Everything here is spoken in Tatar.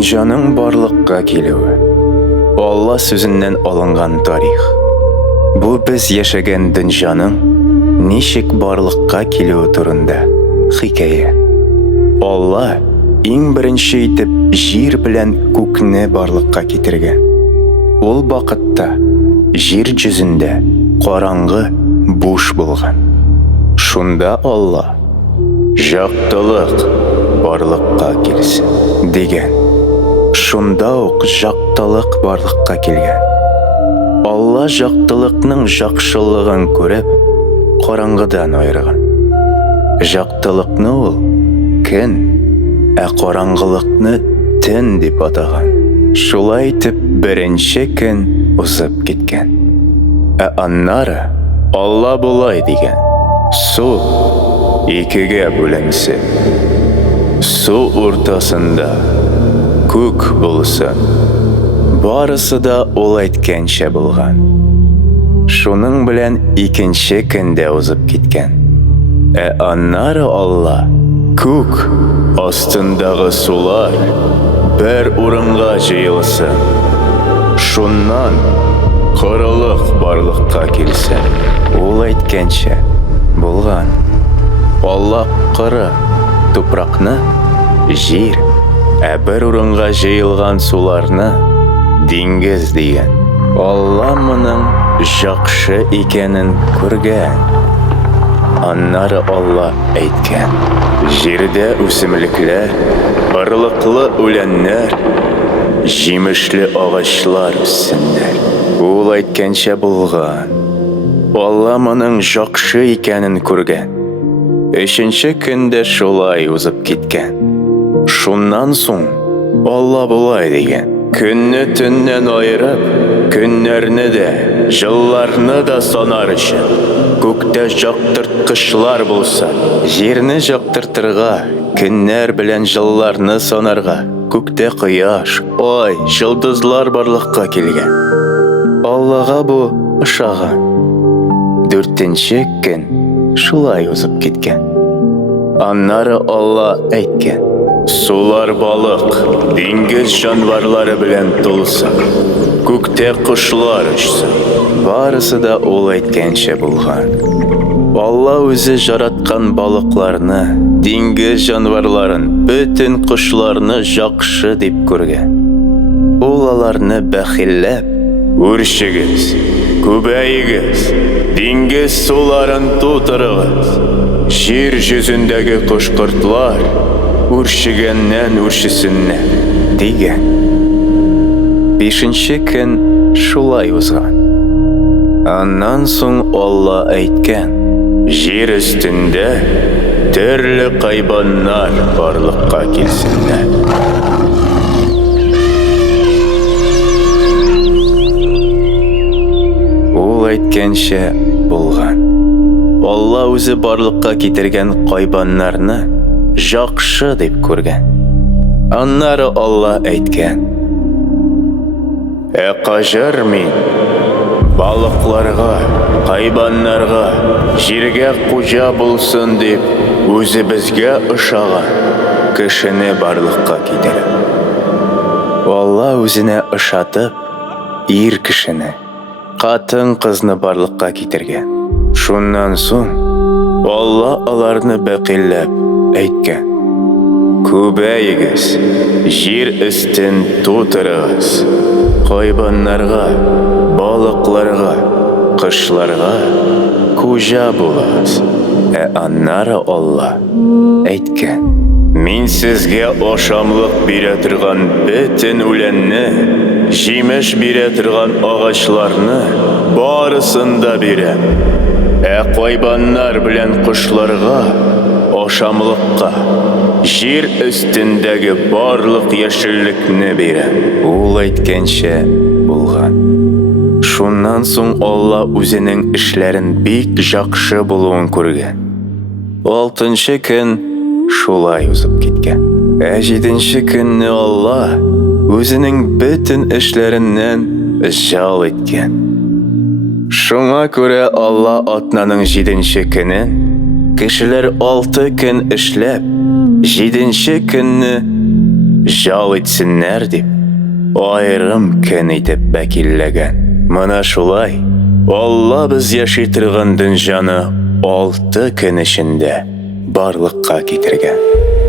Дөньяның барлыкка килүе. Алла сүзеннән алынган тарих. Бу без яшәгән дөньяның ничек барлыкка килүе турында хикәя. Алла иң беренче итеп җир белән күкне барлыкка китергән. Ул вакытта җир йөзендә караңгы, буш булган. Шунда Алла жактылык барлыкка килсен дигән. Шунда ук жактылык барлыкка килгән. Алла жактылыкның жакшылыгын күреп, караңгыдан айырган. Жактылыкны ул көн, ә караңгылыкны төн дип атаган. Шулай итеп беренче көн узып киткән. Ә аннары Алла булай дигән. Су икегә бүленсен. Су уртасында күк булсын. Барысы да ул әйткәнчә булган. Шуның белән икенче көндә узып киткән. Ә аннары Алла күк астындагы сулар бер урынга җыелсын. Шуннан корылык барлыкка килсен. Ул әйткәнчә булган. Алла коры тупракны җир, ә бер урынга җыелган суларны диңгез дигән. Алла моның жакшы икәнен күргән. Аннары Алла әйткән: җирдә үсемлекләр, барлыклы үләннәр, җимешле агачлар үссеннәр. Ул әйткәнчә булган. Алла моның жакшы икәнен күргән. Өченче көндә шулай узып киткән. Шуннан соң Алла булай дигән: көнне төннән айырып, көннәрне дә, җылларны да санар өчен күктә жактырткычлар булса, җирне жактыртырга, көннәр белән җылларны санарга, күктә кояш, ай, йолдызлар барлыкка килгән. Аллага бу ошаган. Дүртенче көн шулай узып киткән. Аннары Алла әйткән: сулар балык, диңгез җанварлары белән тулсын, күктә кошлар очсын. Барысы да ул әйткәнчә булган. Алла үзе жараткан балыкларны, диңгез җанварларын, бөтен кошларны жакшы дип күргән. Ул аларны бәхилләп: үрчегез, күбәегез, диңгез суларын тутырыгыз, җир йөзендәге кош-кортлар үрчегәннән үрчесеннәр дигән. Бишенче көн шулай узган. Аннан соң Алла әйткән: җир өстендә төрле хайваннар барлыкка килсеннәр. Ул әйткәнчә булган. Алла үзе барлыкка китергән хайваннарны жакшы дип күргән. Аннары Алла әйткән: ә кажыр мин балыкларга, хайваннарга, җиргә хуҗа булсын дип үзебезгә ошаган кешене барлыкка китереп. Алла үзенә ошатып ир кешене, катын-кызны барлыкка китергән. Шуннан соң Алла аларны бәкилләп әйткән: күбәегез, җир өстен тутырыгыз, хайваннарга, балыкларга, кошларга хуҗа булыгыз. Ә аннары Алла әйткән: мин сезгә ашамлык бирә торган бөтен үләнне, җимеш бирә торган агачларны барысын да бирәм. Ә хайваннар белән кошларга ашамлыкка, җир өстендәге барлык яшеллекне бирәм. Ул әйткәнчә булган. Шуннан соң Алла үзенең эшләрен бик жакшы булуын күргән. Алтынчы көн шулай узып киткән. Ә җиденче көнне Алла үзенең бөтен эшләреннән җал иткән. Шуңа күрә Алла атнаның җиденче көнен кешеләр 6 көн эшләп, 7нче көнне жал итсеннәр дип, айрым көн итеп бәкилләгән. Мына шулай, Алла без яши торган дөньяны 6 көн эчендә барлыкка китергән.